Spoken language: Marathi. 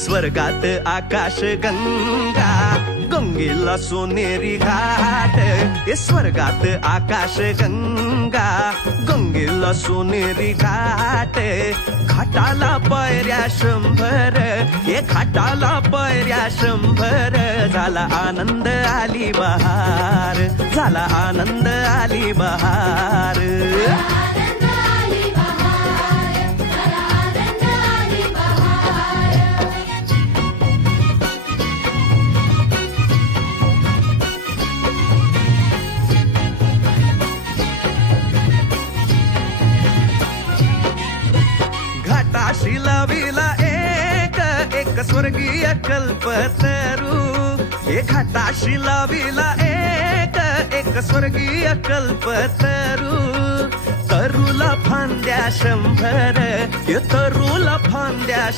स्वर्गात आकाश गंगा, गंगेला सोनेरी घाट. स्वर्गात आकाश गंगा, गंगेला सोनेरी घाट. घाटाला पायऱ्या 100, घाटाला पायऱ्या 100. झाला आनंद आली बहार, झाला आनंद आली बहार. घाटाशी लाविला एक स्वर्गीय कल्पतरू. घाटाशी लाविला एक स्वर्गीय कल्पतरू. तरूला फांद्या 100, तरूला फांद्या